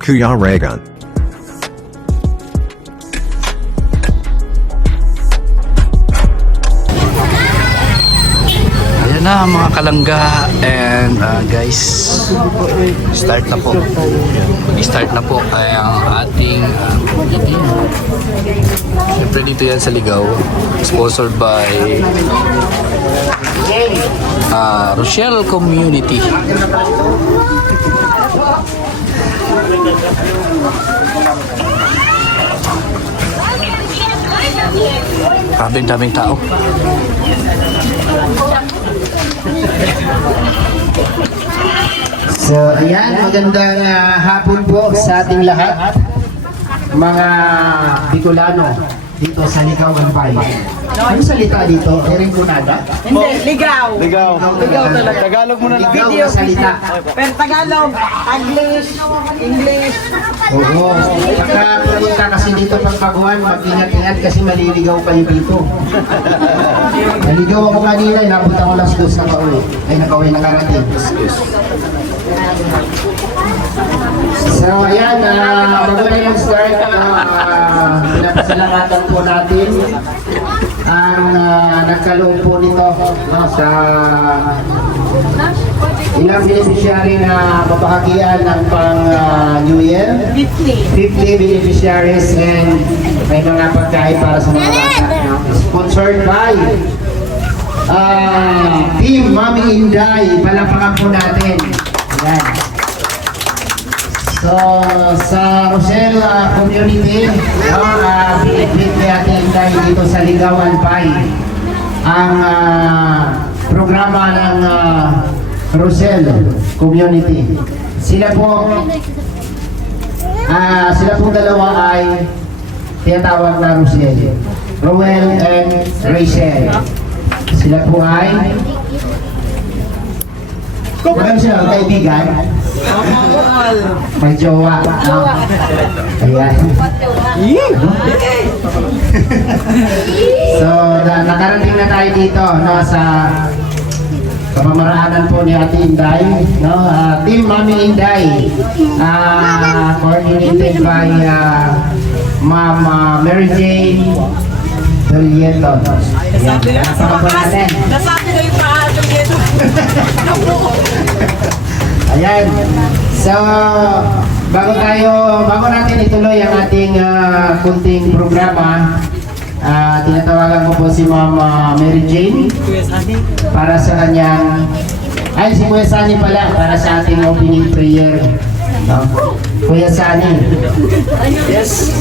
Kuya Reagan. Ayan na mga kalangga and guys, start na po. Start na po ay ang ating meeting. Siyempre dito yan sa Ligaw, sponsored by Rochelle Community. Daming tao. So, ayan, magandang hapon po sa ating lahat, mga Bicolano dito sa Ligawan Bayan. Ano salita dito? Erinconada? Hindi, ligaw. Ligaw. Ligaw talaga. Tagalog muna lang. Ligaw na salita. Pero Tagalog, English, English. Oo. Pagka pumunta kasi dito pagbaguhan, mag-ingat-ingat kasi maliligaw kayo dito. Naligaw ako kanina, inapunta ko last dos nakauwi. Ay, nakauwi nakarating. So, ayan, bago na yung start, pinapasalamatan po natin ang nagkaloob po nito sa ilang beneficiary na mabahagian ng pang New Year. 50 beneficiaries and may mga pagkain para sa mga bata. Sponsored by Team Mami Inday. Palapakan po natin. Ayan. So, sa Rochelle Community, pinipit natin tayo dito sa Ligawan Pai ang programa ng Rochelle Community. Sila po dalawa ay tinatawag na Rochelle, Roel and Rachel. Sila po ay maganda siya, kaibigan. May jowa. Ayan. So, nakarating na tayo dito sa kapamaraanan po ni Ate Inday, Team Mami Inday, coordinated by Ma'am Mary Jane Dolieto. Nasabi ko yung paano dito. Ayan. So, bago natin ituloy ang ating kunting programa, tinatawagan ko po si Ma'am Mary Jane para sa kanyang, si Kuya Sani pala, para sa ating opening prayer. No? Kuya Sani. Yes.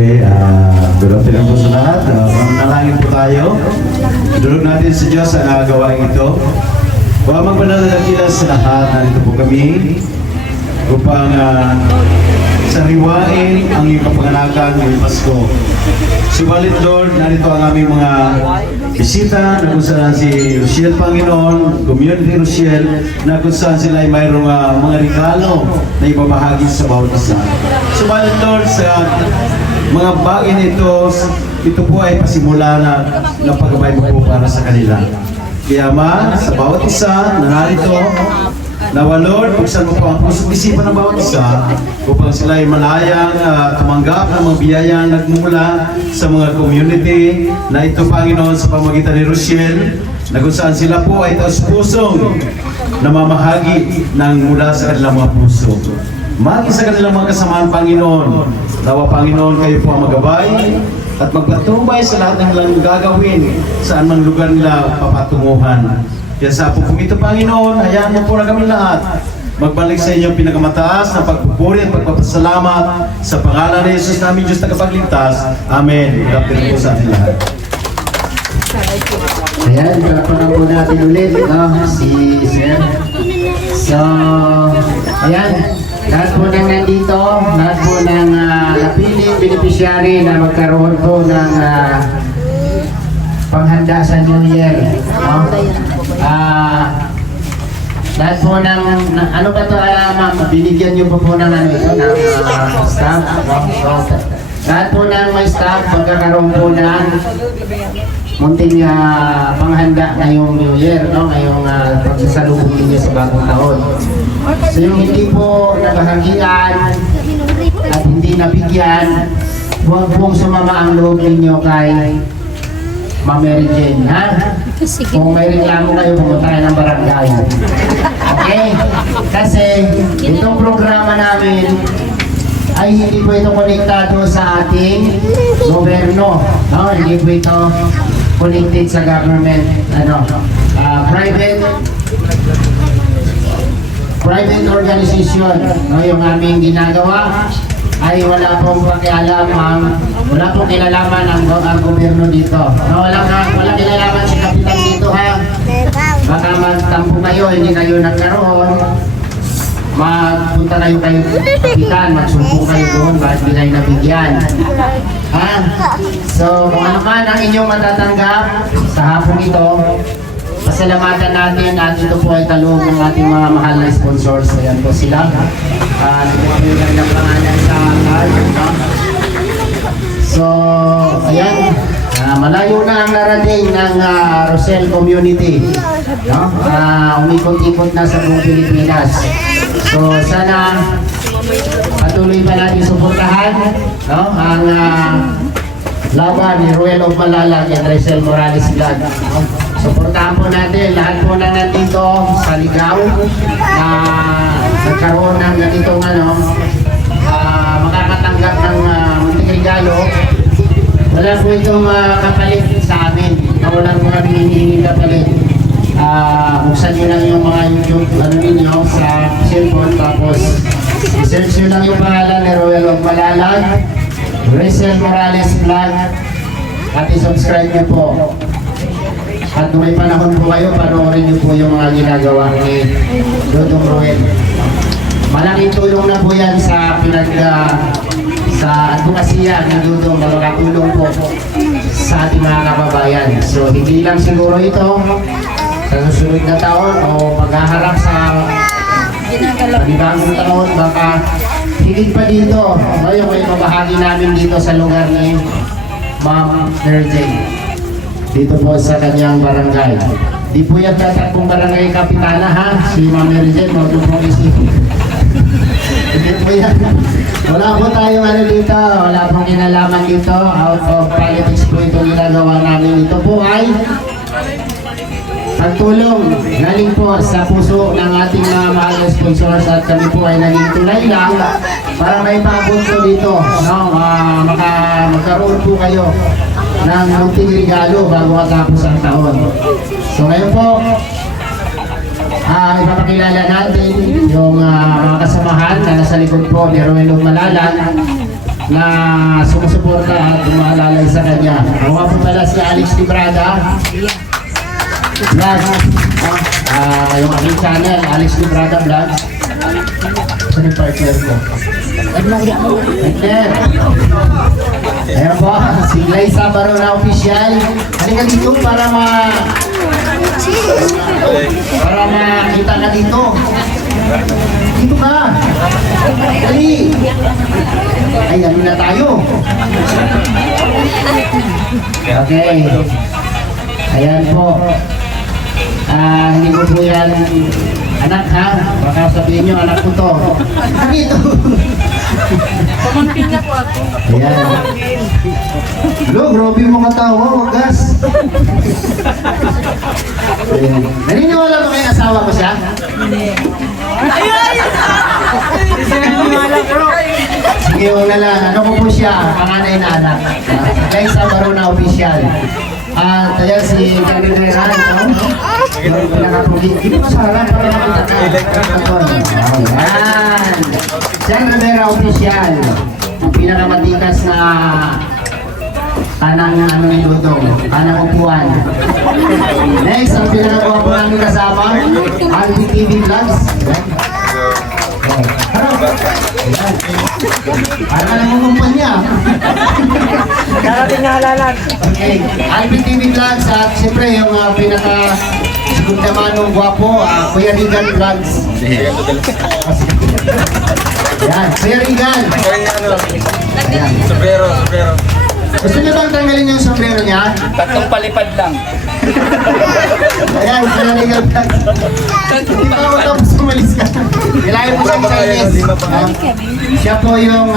Okay, good afternoon po sa lahat. Manalangin po tayo. Idulog natin sa Diyos ang gawain ito. Huwag magbanal na dakila sa lahat. Nandito po kami upang sariwain ang iyong kapanganakan ngayong Pasko. Subalit Lord, narito ang aming mga bisita na kung saan si Rochelle Panginoon, Community Rochelle, na kung saan sila ay mayroong mga regalo na ibabahagi sa bawat isa. Subalit Lord, sa mga bagay na ito po ay pasimula na paggabay mo po para sa kanila. Kaya Ma, sa bawat isa na narito, nawa Lord, buksan mo po ang puso't isipan ng bawat isa upang sila ay malayang tumanggap ng mga biyayang nagmula sa mga community na ito, Panginoon, sa pamagitan ni Rochelle, na kung saan sila po ay taos-pusong namamahagi ng mula sa kanilang mga puso. Magi sa kanilang mga kasamaan, Panginoon. Nawa, Panginoon, kayo po ang magabay at magpatumbay sa lahat ng kanilang gagawin saan man lugar nila papatunguhan. Kaya sa po ito, Panginoon, hayaan mo po na kami lahat magbalik sa inyong pinakamataas na pagpupuri at pagpapasalamat sa pangalan ni Jesus namin, Diyos tagapagligtas. Amen. Good afternoon po sa ating lahat. Ayan, palapakan po natin ulit, si Sir. So, ayan. Lahat po ng nandito, lahat po ng napiling beneficiary na magkaroon po ng panghanda sa New Year. Lahat po ng, ano ba ito, ma'am, binigyan niyo po ng ito, ng staff. Lahat po ng may staff, magkakaroon po ng munting panghanda ngayong New Year, no? Ngayong pagsasalubong ninyo sa bagong taon. So yung hindi po nabahagian at hindi nabigyan, huwag pong sumama ang loob ninyo kay Ma'am Mary Jane, ha? Kung may reklamo kayo, pumunta kayo ng barangay. Okay? Kasi itong programa namin ay hindi po ito konektado sa ating gobyerno. No? Hindi po ito connected sa government. Private organization. No? Yung aming ginagawa ay wala pong pakialam wala pong kilalaman ang gobyerno dito. No, wala kilalaman si kapitan dito, ha. Baka magtampo kayo, hindi kayo nagkaroon. Magpunta kayo kay kapitan, magsumpo kayo doon, bakit di kayo nabigyan. Ha? So, kung ano man ang inyong matatanggap sa hapong ito, pasalamatan natin at ito po ay talong ng ating mga mahal na sponsors. Ayan po sila. Nagpapagyan ng pangalan sa card. No? So, ayan. Malayo na ang narating ng Rosel Community. No? Umikot-ikot na sa buong Pilipinas. So, sana patuloy pa natin suportahan, no? Ang laban ni Ruel of Malalag at Rosel Morales Vlog. No? Suportahan po natin lahat po na nandito sa Ligaw na nagkaroon ng ganitong makakatanggap ng munting regalo. Wala po itong kapalit sa amin. Wala po kami hinihingi kapalit. Buksan nyo lang yung mga YouTube ninyo sa cellphone, tapos search nyo lang yung pangalan ni Ruel of Malalag, Rosel Morales Vlog, at i-subscribe nyo po. At kung may panahon po kayo, panoorin niyo po yung mga ginagawa ni Dodong Ruel. Malaking tulong na po yan sa sa advokasya ng Dodong, makakatulong po sa ating mga kababayan. So hindi lang siguro ito sa susunod na taon o paghaharap sa panibagong taon, baka higit pa dito. Ngayon may mabahagi namin dito sa lugar ni Ma'am Mary Jane. Dito po sa kanyang barangay. Di po yan tatakbong barangay kapitana, ha? Si Ma'am Mary Jane, huwag po isip. Hindi po yan. Wala po tayong dito, wala pong kinalaman dito. Out of politics po ito ginagawa namin. Ito po ay pagtulong galing po sa puso ng ating mga mahal na sponsors, at kami po ay naging tulay lang para may paabot po dito, no? Magkaroon po kayo ng munting regalo bago matapos ang taon. So ngayon po, ipapakilala natin yung mga kasamahan na nasa likod po ni Ruel of Malalag na sumusuporta at umaalalay sa kanya. Ako nga po pala si Alex Librada Vlog. Yung aking channel, Alex Librada Vlog. Saan yung partner ko? Partner! Ayan po, si Glayza Barona Official. Halika dito para makita ka dito. Dito ka. Dali. Ay, ano na tayo? Okay. Ayan po. Hindi ko po yan anak, ha? Baka sabihin nyo, anak ko to. Dito. Pamangkin na po ako. Ayan. Hello, grabe mo katawa, wagas. Ayan. Naniniwala ba kayo asawa ko siya? Ayun! Sige, wala lang. Ano ko po siya? Panganay na anak. Glayza Barona Official. Ayan si Kevin Rera, ito. Yung pinaka-pugit. Hindi mo sa harap para makita ka. Ayan. Jen Rivera Official. Ang pinakamatikas na kanang ni Dodong. Kanang upuan. Next, ang pinaka-upo namin kasama, Alvin TV Vlogs. Para ka lang kumpanya. Darating na halalan. Okay, Alvin TV Vlogs at siyempre yung pinaka-sigod naman ng gwapo, Kuya Regan Vlogs. Yan, Kuya Regan. Ayan. Sobrero. Gusto niyo bang tanggalin yung sombrero niya? Tatlong palipad lang. Ayan, pinanigal ka. Hindi pa ako tapos umalis ka. Kailangan po siyang Chinese. Siya po yung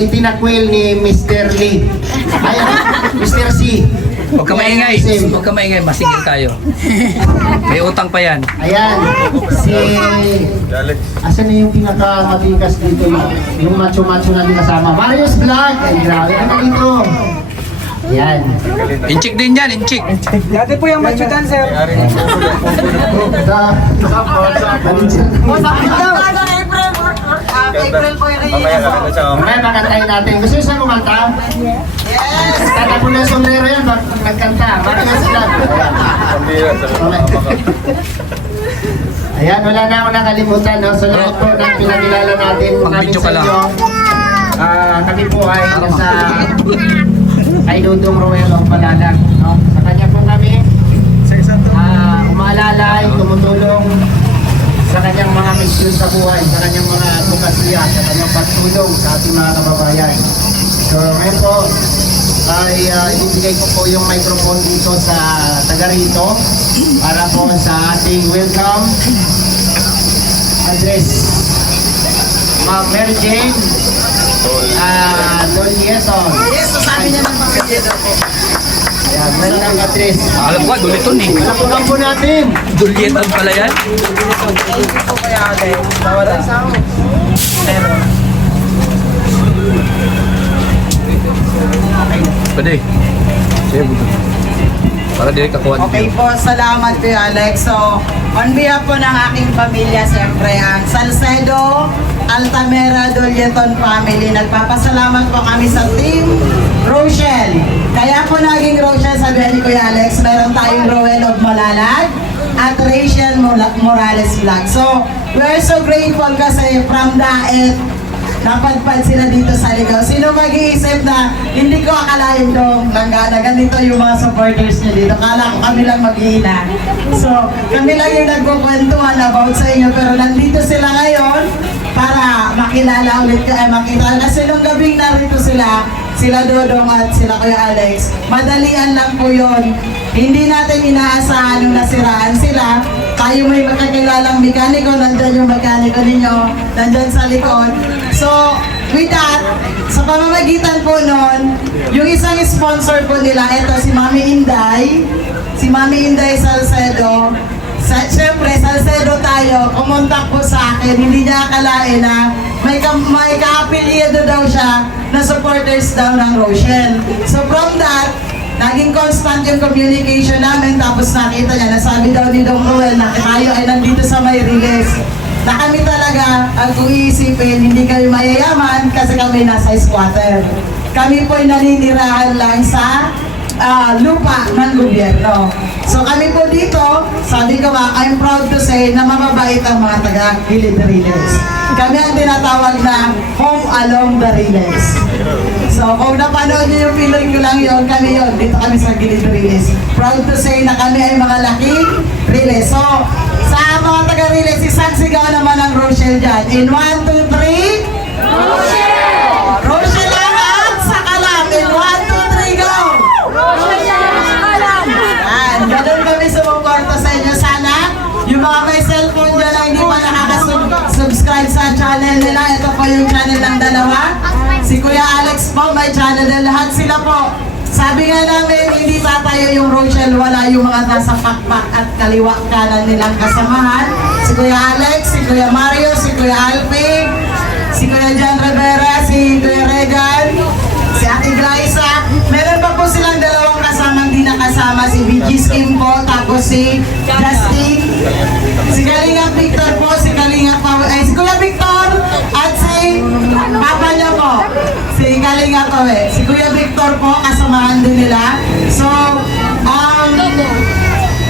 itinakwil ni Mr. Lee. Ayan, Mr. C. Huwag ka maingay. Huwag ka maingay. Masigil tayo. May utang pa yan. Ayan, si... Asan na yung pinakamatikas dito? Yung macho-macho natin kasama. Marius Vlog! Ay, grabe ka dito. Ayan. Inchik din yan, inchik. Dati po yung machutan, sir. April po yung Mamaya pakantahin natin. Gusto nyo saan kumanta? Yes! Kata ko na yung sombrero yan, nagkanta. Marius Vlog. Ayan, wala na ako nakalimutan. No? So, lahat po na pinakilala natin. Mag-video ka lang. Kami po ay nasa kay Dudong Roel of Malalag. No? Sa kanya po kami umaalalay, tumutulong sa kanyang mga misyon sa buhay, sa kanyang mga advokasya, sa kanyang pagtulong sa ating mga kababayan. So, ngayon po ay ibigay ko po yung microphone dito sa taga rito para po sa ating welcome address. Ma'am Mary Jane Dolieton. Yes, sabi niya ng pagkakita po. Ayan, welcome address. Alam ko, duliton eh. Alapukan po natin. Dulietan pala yan. Ito kaya ate. Bawala. Pwede. Sige, buto. Para direct kakuha. Okay po, salamat po Alex. So, on behalf po ng aking pamilya, siyempre ang Salcedo, Altamera, Dolieton family, nagpapasalamat po kami sa Team Rochelle. Kaya po naging Rochelle, sabi ni Kuya Alex, meron tayong Roel of Malalag at Rachel Morales Vlog. So, we're so grateful kasi from Daet, napadpad sila dito sa Ligaw. Sino mag-iisip na hindi ko akalain dong na ganito yung mga supporters niya dito. Kala ko kami lang mag-iina. So, kami lang yung nagkukwentuhan about sa inyo. Pero nandito sila ngayon para makilala ulit makita. Kasi nung gabing narito sila Dodong at sila Kuya Alex, madalian lang po yun. Hindi natin inaasahan nung nasiraan sila. Tayo may makakilalang mekaniko, nandyan yung mekaniko ninyo, nandyan sa likod. So, with that, sa pamamagitan po nun, yung isang sponsor po nila, ito si Mami Inday Salcedo. Siyempre, Salcedo tayo, kumontak po sa akin, hindi niya akalain na may ka-apelyido daw siya na supporters daw ng Rochelle. So from that, naging constant yung communication namin, tapos nakita niya, nasabi daw ni Dong Roel na tayo ay nandito sa may release. Na kami talaga, kung iisipin, hindi kami mayayaman kasi kami nasa squatter. Kami po'y naninirahan lang sa lupa ng gobyerno. So kami po dito, sabi ko nga, I'm proud to say na mababait ang mga taga-Gilid Riles. Kami ang tinatawag na home along the Riles. So kung napanood niyo yung pelikula yun, kami yun, dito kami sa Gilid Riles. Proud to say na kami ay mga laking Riles. So sa mga taga-Riles, isang sigaw naman ang Rochelle dyan. In 1, 2, 3, Rochelle! Rochelle lang at sakalam. In 1, 2, 3, go! Ganun kami sumuporta sa inyo. Sana yung mga may cellphone dyan na hindi pa nakaka-subscribe sa channel nila. Ito po yung channel ng dalawa. Si Kuya Alex po, may channel na lahat sila po. Sabi nga namin, hindi tatayo yung Rochelle, wala yung mga nasa pakpak at kaliwa kanan nilang kasamahan. Si Kuya Alex, si Kuya Mario, si Kuya Alpig, si Kuya John Rivera, si Kuya Regan, si Ate Glyza. Meron pa po silang dalawang kasamang di nakasama, si VG Skim po, tapos si Justin, si Kalinga Victor po, si Kalinga si Kuya Victor, at si Papa niya po, si Kalinga si Kuya Victor po, kasamahan din nila. So,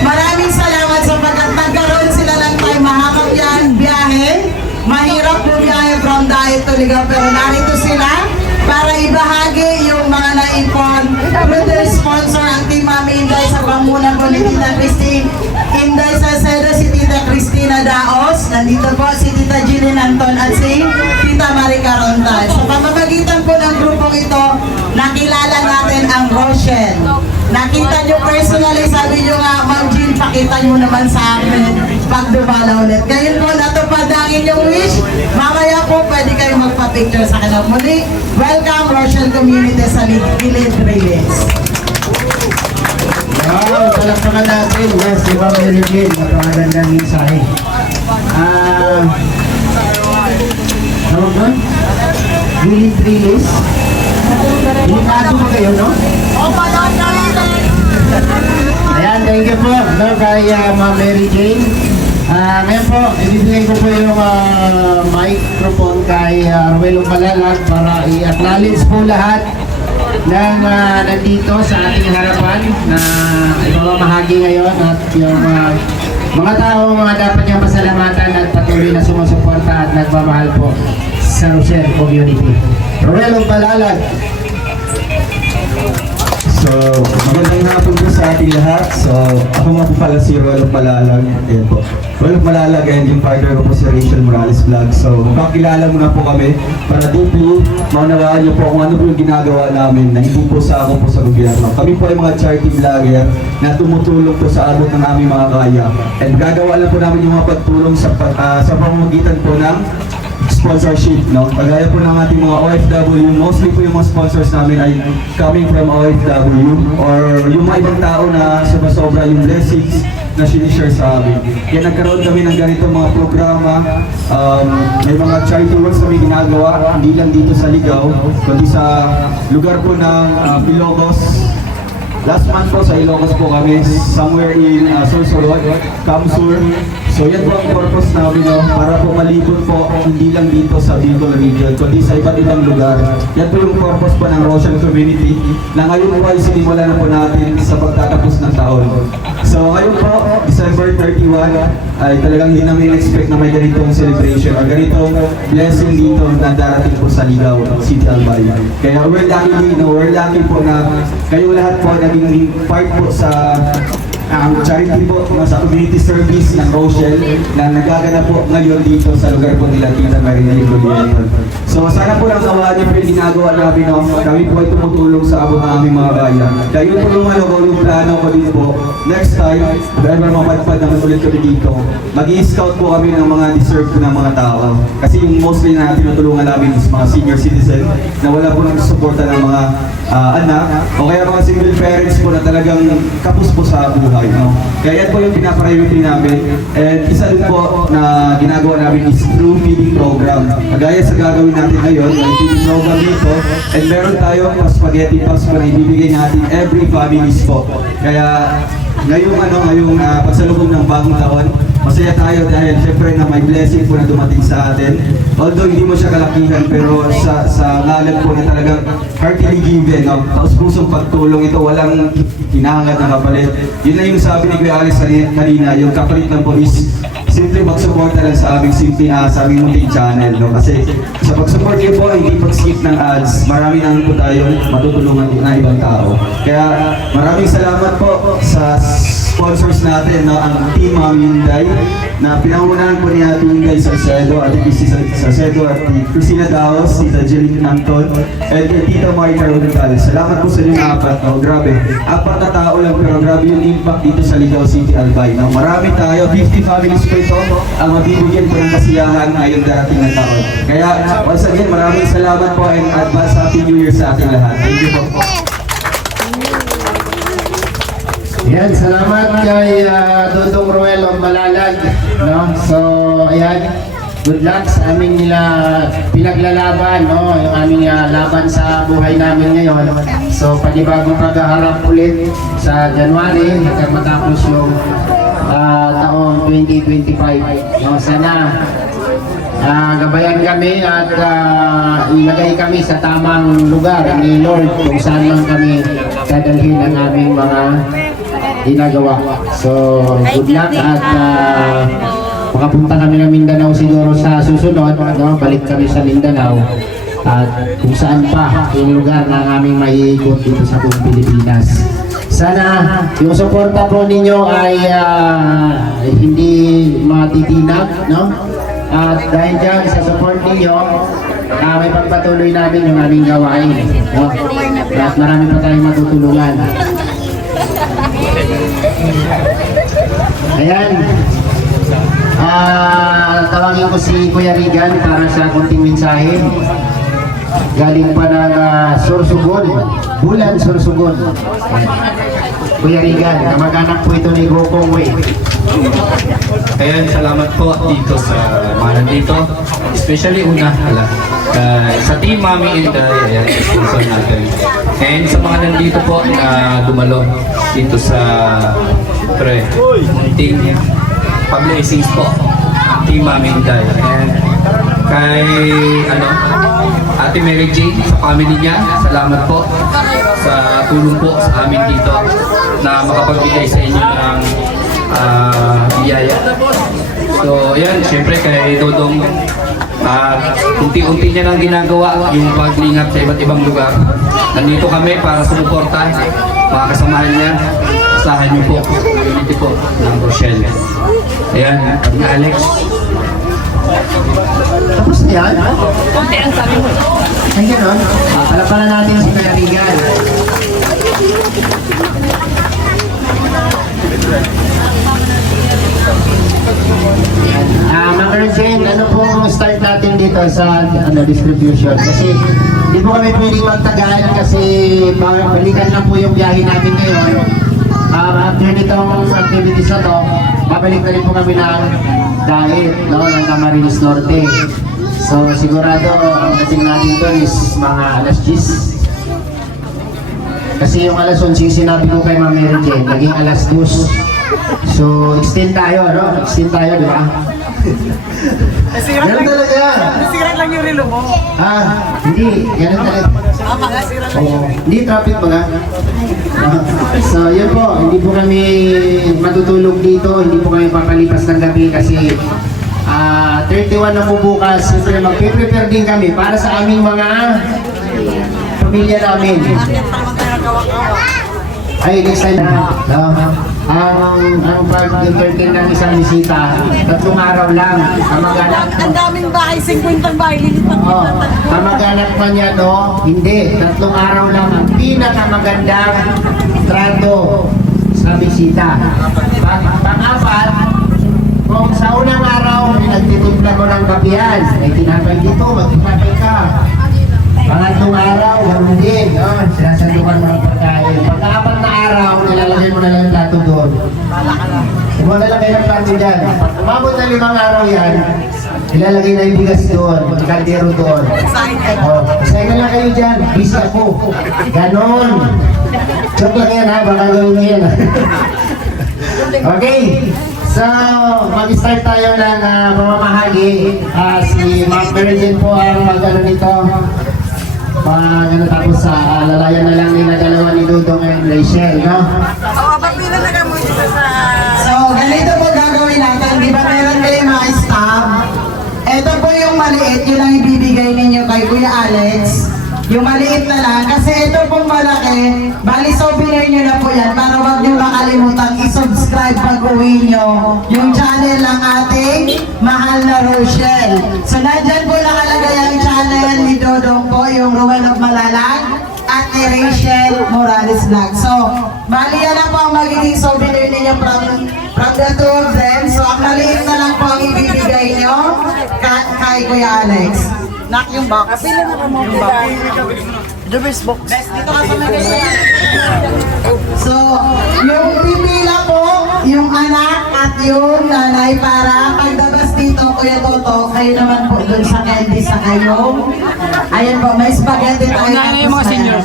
maraming salamat sapagkat nagkaroon sila ng time. Mahaba yan, biyahe. Mahirap po biyahe from Daet to Ligaw, pero narito sila para ibahagi yung mga naipon. Brother sponsor ang Team Mami Inday sa pamunan po ni Tita Christine Inday Salcedo, si Tita Cristina Daos, nandito po si Tita Jillian Anton at si Tita Marica Rontal. Sa pamamagitan po ng Nakita nyo personally, sabi nyo nga, Ma'am Jean, pakita nyo naman sa amin pag dumala ulit. Ngayon po, natupad ang inyong wish. Mamaya po, pwede kayong magpa-picture sa kanila. Muli, welcome Rochelle Community sa Gilid Reyes. Wow, palakpakan natin. Yes, di ba Mary Jane? Napakagandang mensahe. Tawag doon? Gilid Reyes? Delikado ba kayo, no? Ayan, thank you po, no, kay Ma'am Mary Jane. Ngayon po, ibibigay ko po yung microphone kay Ruelo Malalag para i-acknowledge po lahat ng nandito sa ating harapan na ipamamahagi ngayon at yung mga tao dapat niyang pasalamatan at patuloy na sumusuporta at nagmamahal po sa Rochelle Community. Ruelo Malalag. So, magandang hapon po sa ating lahat. So, ako nga po pala si Rolf Malalag. Ayan po. Rolf Malalag and yung partner ko po si Rachel Morales Vlog. So, magkakilala muna po kami para deeply maunawaan niyo po kung ano po yung ginagawa namin na hindi po sa ako po sa gobyerno. Kami po ay mga charity vlogger na tumutulong po sa abot ng aming mga kaya. And gagawa lang po namin yung mga pagtulong sa pamamagitan po ng sponsorship, no? Kagaya po ng ating mga OFW, mostly po yung mga sponsors namin ay coming from OFW or yung mga ibang tao na sobra-sobra yung blessings na sinishare sa amin. Kaya nagkaroon kami ng ganito mga programa, may mga charity works kami ginagawa, hindi lang dito sa Ligaw, kundi sa lugar po ng Ilocos. Last month po sa Ilocos po kami, somewhere in Sorsorod, Kamsur. So yan po ang purpose namin, no? Para po malibot po hindi lang dito sa Bicol region, kundi sa iba't ibang lugar. Yan po yung purpose po ng Rochelle Community na ngayon po ay sinimula na po natin sa pagtatapos ng taon. So ngayon po, December 31, ay talagang hindi namin expect na may ganitong celebration or ganitong blessing dito na darating po sa Ligaw, City Albay. Kaya we're lucky po na kayo lahat po naging part po sa charity po sa community service ng Rochelle na nagaganap po ngayon dito sa lugar po nila Tita Marina Julian. So sana po lang nawaan niyo po yung ginagawa namin, no? Kami po ay tumutulong sa abot ng aming mga kaya. Dahil yun po yung plano ko din po. Next time, dahil mapadpad naman ulit kami dito, mag-i-scout po kami ng mga deserved na mga tao. Kasi yung mostly na tinutulungan namin is mga senior citizen na wala po nang suporta ng mga anak o kaya mga single parents po na talagang kapos po sa buhay, no? Kaya yan po yung pinapriority namin. And isa din po na ginagawa namin is through feeding program. Kagaya sa gagawin natin ngayon, may feeding program dito. And meron tayong spaghetti packs po na ibibigay natin every families po. Kaya ngayong pagsalubong ng bagong taon, masaya tayo dahil syempre na may blessing po na dumating sa atin. Although hindi mo siya kalakihan, pero sa ngalan po na talagang heartily given, no? Tapos pusong pagtulong ito, walang hinahangad na kapalit. Yun na yung sabi ni Kuya Alex kanina, yung kapalit ng po is simple mag-support lang sa aming sa aming munting channel, no? Kasi sa pag-support niyo po, hindi pag-skip ng ads, marami na po tayo matutulungan din ng ibang tao. Kaya maraming salamat po sa sponsors natin, no? Ang Team Mami Inday na pinangunahan po ni Ate Inday Salcedo, Ate Christy Salcedo at Christina Daos, Tita Jeline Anton, and Tita Marita Rodriguez. Salamat po sa inyong apat, no? Grabe, apat na tao lang pero grabe yung impact dito sa Ligaw City, Albay, no? Marami tayo, 50 families po ito ang mabibigyan po ng kasiyahan ngayong darating na taon. Kaya once again, maraming salamat po and advance Happy New Year sa ating lahat. Thank you po. Yan, salamat kay Dodong Ruelo Malalag, no? So, ayan, good luck sa aming nila pinaglalaban, no? Yung aming laban sa buhay namin ngayon. So, panibagong paghaharap ulit sa January hanggang matapos yung taong 2025. No? Sana gabayan kami at ilagay kami sa tamang lugar ni Lord kung saan man kami dadalhin ang aming mga ginagawa. So, good luck at makapunta kami ng Mindanao siguro sa susunod, no? Balik kami sa Mindanao at kung saan pa yung lugar na aming maiikot dito sa buong Pilipinas. Sana yung suporta po ninyo ay hindi matitinag, no? At dahil dyan sa support ninyo, may pagpatuloy namin yung aming gawain, no? At marami pa tayong matutulungan. Ayan. Tawagin ko si Kuya Regan para sa kunting mensahe. Galing pa ng Sorsogon, Bulan Sorsogon. Kuya Regan, kamag-anak po ito ni Gokong Wei. Ayan, salamat po dito sa mga nandito. Especially sa Team Mami and ayan, sponsor natin. And sa mga nandito po na dumalo dito sa Team Pa-blessings po. Team Mami and and kay Ate Mary Jane sa family niya, salamat po sa tulong po sa amin dito na makapagbigay sa inyo ng biyaya. So, yan, syempre kay Dodong, unti-unti niya nang ginagawa yung paglingap sa iba't ibang lugar. Nandito kami para sumuporta, mga kasamahan niya. Asahan niyo po, community po ng Rochelle. Ayan, Alex. Tapos na yan? Kunti ang sabi mo. Ay, gano'n? Pala natin si Kuya Regan. Ma'am Jane, ano po ang start natin dito sa distribution? Kasi hindi po kami pwedeng magtagal kasi balikan lang po yung biyahe namin ngayon. After nitong activities na to, babalik na rin po kami ng diet, no, ng Camarines Norte. So sigurado ang dating natin doon is mga alas 10. Kasi yung alas 11 sinabi ko kay Ma'am Mary Jane, naging alas 2. So extend tayo, no? Extend tayo, di ba? Ganun talaga yan. Nasirat lang yung relo mo. Hindi. Ganun talaga. Magasirat Oo. Hindi traffic ba nga? So yun po, hindi po kami matutulog dito, hindi po kami papalipas ng gabi kasi 31 na po bukas. Siyempre magpe-prepare din kami para sa aming mga pamilya namin. Ay, next time na. Ang pag-entertain ng isang bisita, 3 araw lang. Ang daming bahay, 50 bahay, lilipat Oo. Kamag-anak pa niya, no? Hindi. 3 araw lang ang pinakamagandang trato sa bisita. Pang-apat, kung sa unang araw, nagtitimpla mo ng kapihan, may tinapay dito, magtinapay ka. Pangatlong araw, ganoon din, no? Sinasalukan mo ng pagkain. Pagka-apat na araw, nilalagay mo na lang yung plato doon. Kumuha na lang kayo ng plato dyan. Pag umabot na 5 araw yan, ilalagay na yung bigas doon, yung kaldero doon. Masaya na lang kayo dyan, busy ako. Ganon. Joke lang yan ha, baka gawin mo yan. Okay. So, mag-start tayo ng mamamahagi. Si Ma'am Mary Jane po ang mag-ano nito. Tapos lalayan na lang nila dalawa ni Dudong and Rachel, no? So, ganito po gagawin natin. Di ba meron kayong mga staff? Ito po yung maliit, yun ang ibibigay ninyo kay Kuya Alex. Yung maliit na lang, kasi ito pong malaki, bali souvenir nyo na po yan para wag nyo makalimutan i-subscribe pag uwi nyo yung channel ng ating mahal na Rochelle. So nandyan po nakalagay ang channel ni Dodong po, yung Ruel of Malalag at ni Rachel Morales Vlog. So, bali yan na po ang magiging souvenir ninyo from the two of them. So, ang maliit na lang po ang ibibigay nyo kay Kuya Alex. Nak yung box. Kapila na mo yung box. The best box. Dito ka sa mga So, yung pipila po, yung anak at yung nanay para pagdabas dito, Kuya Toto, kayo naman po dun sa candy sa kayo. Ayan po, may spaghetti tayo. Unahin na yung mga seniors.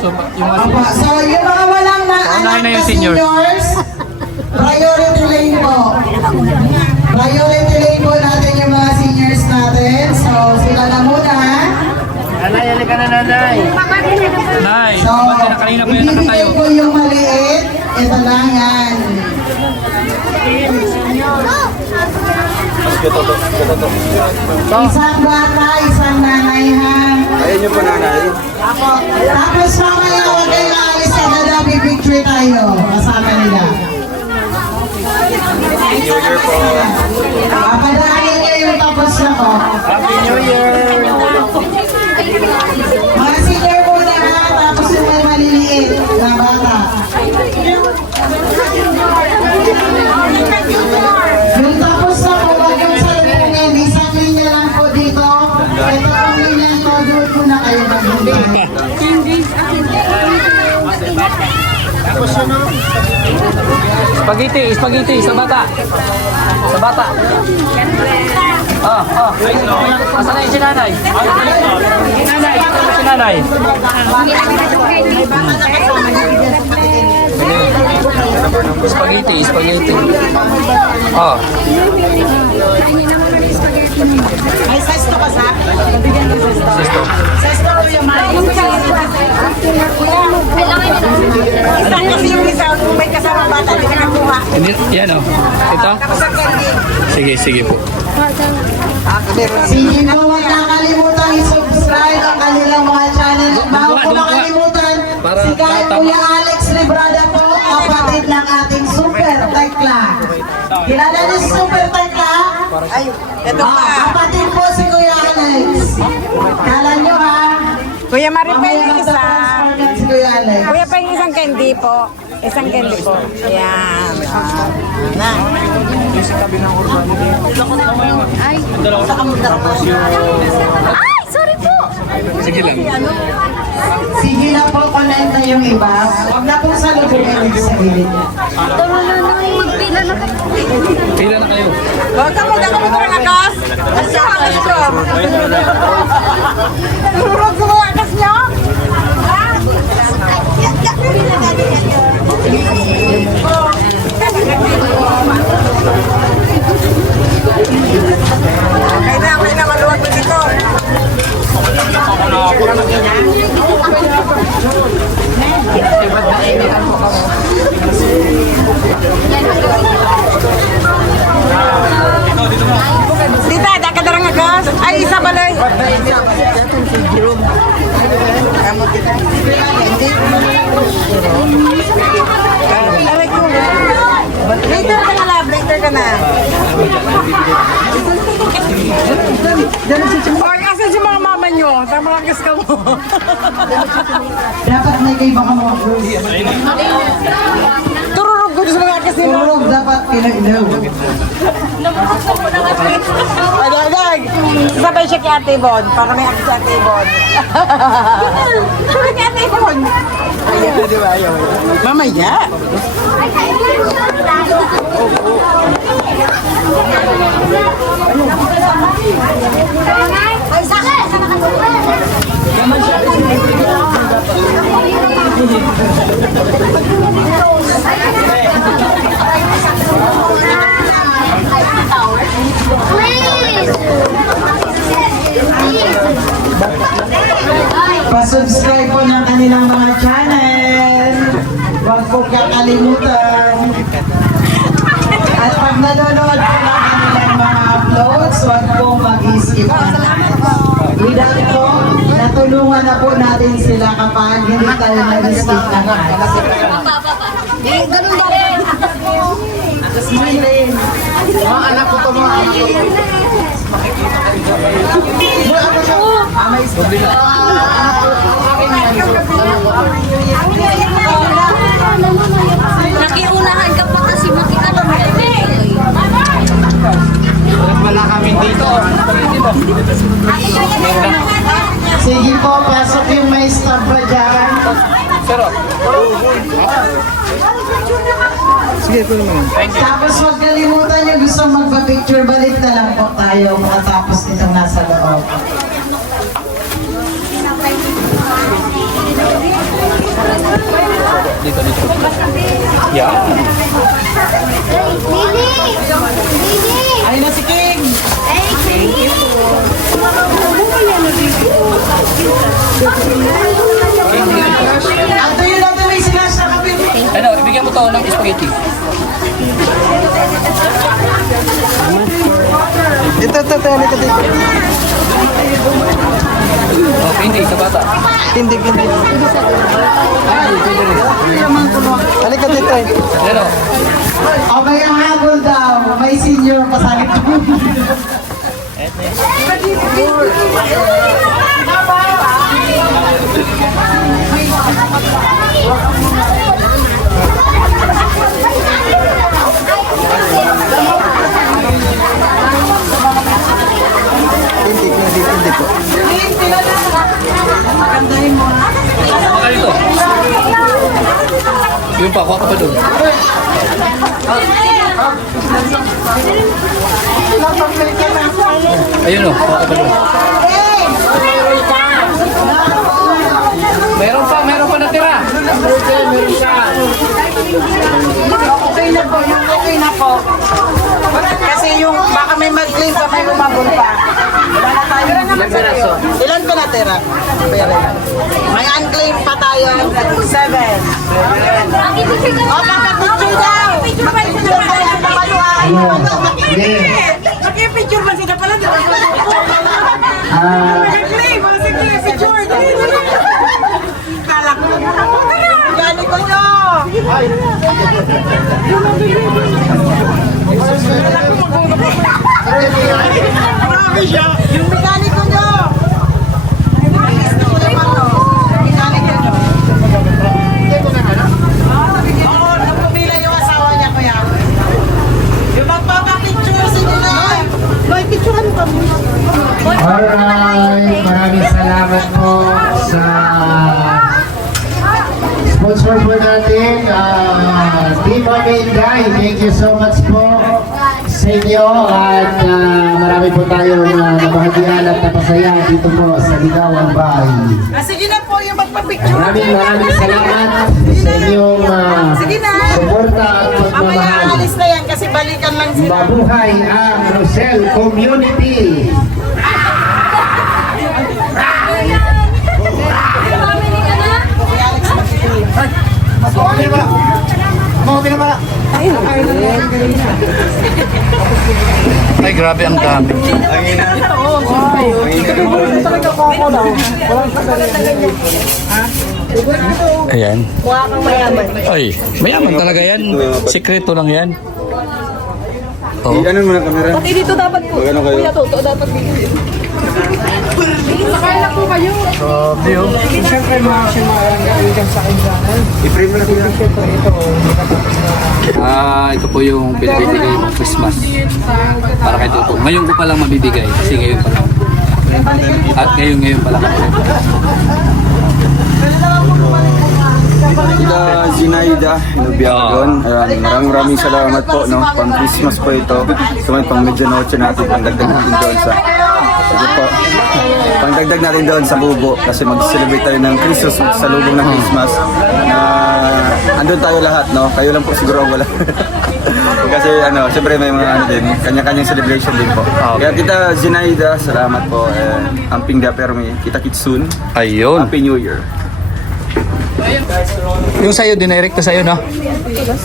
So, yung mga walang na anak na seniors, priority lane po. Priority lane po natin yung mga seniors natin. So, sila na muna. Nanay, halika na nanay. Nay, So, na kanina pa yan ibibigay nakatayo. ko yung maliit. Ito lang yan. Isang bata, isang nanay ha. Ayun yung pananay. Ako. Tapos mamaya huwag kayo aalis sa ganda, pipicture tayo. Kasama nila. Padaanin niyo yung tapos na ko. Happy New Year! Mga senior muna ha, tapos yung may maliliit na bata. Spaghetti, sa bata. Sa bata. Asan na yung sinanay? Sinanay. Spaghetti. Ay, sesto ka sa? Sesto ko yung Isa kasi yung isa, kung may kasama bata, hindi ka nakuha. Yan o. Ito? Sige po. Sige po, huwag nakalimutan i-subscribe ang kanilang mga channel. At bago po makalimutan, Para si Kay tama. Kuya Alex Librada po, kapatid ng ating Super Tekla. Kilala niyo si Super Tekla? Ay, ito pa. Kapatid po si Kuya Alex. Kala niyo ha? Kuya Maripel, yung isa. Si Kuya Alex. Kuya pa yung isang candy po. Isang candy po. Yan. Ay, sorry po. Sige lang. Sige na po, connect na yung iba. Huwag na po sa lubungin yung sarili niya. Tama na nang magpila na kayo. Pila na kayo. Huwag kang magkakakas. Asa akas ko. Turog ko mga akas niyo. Okay na, maluwag mo dito. Dita, ada ka darang agas? Ay, isa balay. Aray ko. Later ka na, love. Later ka na. Or kasi si mga mama nyo, tama agas ka mo. Dapat may kay baka mga bros. Tururog ko sa mga agas nila. Turog dapat pinailaw. Agag! Sabay siya kay Ate Bon, para may agas si Ate Bon. Sure kay Ate Bon. Ayaw, di ba? Ayaw. Mamaya. Ay, sakit! Please! Pa-subscribe po ng kanilang mga channel. Huwag po kakalimutan. At pag nanonood po ng kanilang mga uploads, huwag po mag-skip. With that po, natulungan na po natin sila kapag hindi tayo nag-skip na Ganun ba rin? Smiley. Mga anak ko to mga anak ko. Nakiunahan ka pa kasi makikita mo. Wala kami dito. Sige po, pasok yung may stop pa dyan. Tapos huwag kalimutan nyo gusto magpa-picture, balik na lang po tayo makatapos nitong nasa loob. Dito. Yeah. Lili! Lili! Ayun na si King! Thank you. Ato yun natin may sinas na kapit. Ano, ibigyan mo to ng spaghetti. Ito, halika dito. Oh, hindi, sa bata. Hindi. Halika dito. Ano? O may habol daw, may senior kasali ko. Hindi po. Baka dito. Yung pa, kuha ka pa doon. Ayun o, kuha ka pa doon. Meron pa natira. Okay na po, yung okay na po. Kasi yung baka may mag-claim pa, may umabol pa. Wala na tayo. Ilang piraso? Ilan pa natira? May unclaim pa tayo. 7. O, makapicture daw. Makapicture kayo sa pamaluan. Hindi. Nakipicture ba sila pala? Mag-claim. O, sige, picture. Kala ko. Gali ko nyo. Yung mekaniko nyo. Oo, nagpumila yung asawa niya, kuya. Yung magpapapicture sila. May picturean kami. Alright, maraming salamat po sa sponsor po natin, Team Aminday. Thank you so much po sa inyo at marami po tayong nabahagian at napasaya dito po sa Ligawan Bahay. Sige na po yung magpapicture. Maraming salamat sa inyong Sige na. suporta at Mamaya pagmamahal. alis na yan kasi balikan lang sila. Mabuhay ang Rosel Community! Ay, grabe ang dami. Ayan. Mukha kang mayaman. Ay, mayaman talaga yan. Sekreto lang yan. Oh. Ano mo na kamera? Pati dito dapat po. Magano kayo? Kuya Toto, dapat dito. Sakay na po kayo. Grabe oh. Siyempre mga siya sa akin sa akin. I-frame mo na kuya. Siyempre ito. Ito po yung pinabibigay ng Christmas. Para kay Tuto. Ngayon ko pa lang mabibigay. Kasi ngayon pa lang. At ngayon pa lang. Ida Zinaida Inubiagon. Maraming salamat po, no? Pang Christmas po ito. So may pang medianoche natin, pangdagdag natin doon sa pangdagdag natin doon sa Bubo kasi mag-celebrate tayo ng Christmas sa lubong ng Christmas na andun tayo lahat, no? Kayo lang po siguro ang wala. Kasi siyempre may mga din, kanya-kanyang celebration din po. Kaya kita Zinaida, salamat po. Amping da permi, kita-kits soon. Ayun. Happy New Year. Yung sa'yo, dinirect na sa'yo, no?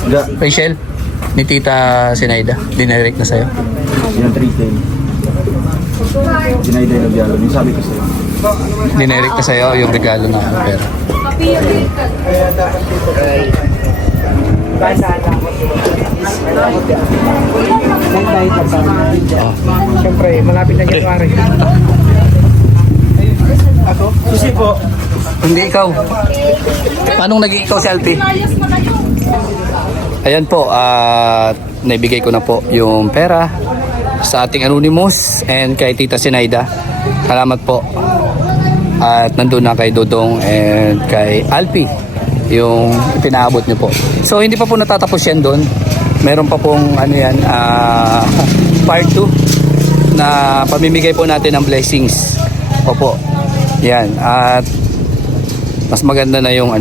Da, Rachel, ni Tita Sinaida, dinirect na sa'yo. yung 3K. Zinaida Inubiagon, yung sabi ko sa'yo. Dinirect na sa'yo yung regalo na pera. Siyempre, malapit na January. Susi po. Hindi ikaw. Paano naging ikaw si Alpi? Ayan po, naibigay ko na po yung pera sa ating Anonymous and kay Tita Sinaida. Salamat po. At nandun na kay Dodong and kay Alpi yung pinaabot niyo po. So hindi pa po natatapos yan doon. Meron pa pong part 2 na pamimigay po natin ng blessings. Opo. Yan. At mas maganda na yung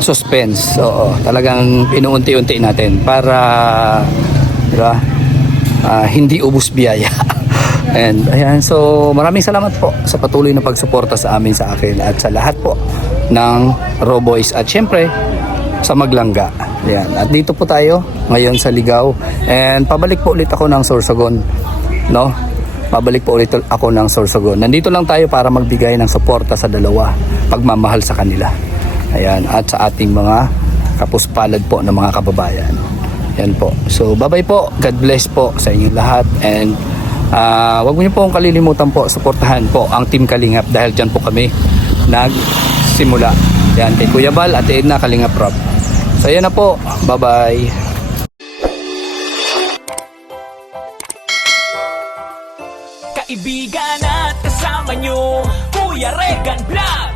suspense. Oo, talagang inuunti-unti natin para diba, hindi ubos biyaya. And ayan, so maraming salamat po sa patuloy na pagsuporta sa amin, sa akin at sa lahat po ng Roboys at syempre sa Maglangga. Ayan. At dito po tayo ngayon sa Ligaw and pabalik po ulit ako ng Sorsogon, no? Pabalik po ulit ako ng Sorsogon. Nandito lang tayo para magbigay ng suporta sa dalawa, pagmamahal sa kanila. Ayan, at sa ating mga kapuspalad po ng mga kababayan. Yan po. So, bye-bye po. God bless po sa inyong lahat. And wag mo niyo po kalilimutan po, suportahan po ang Team Kalingap dahil dyan po kami nagsimula. Yan, kay Kuya Bal at Edna Kalingap Rob. So, yan na po. Bye-bye. Kaibigan at kasama nyo, Kuya Regan Vlog.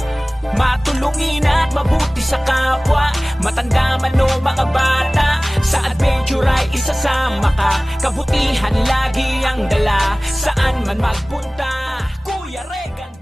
matulungin at mabuti sa kapwa. Matanda man o mga bata, sa adventure ay isasama ka. Kabutihan lagi ang dala, saan man magpunta. Kuya Regan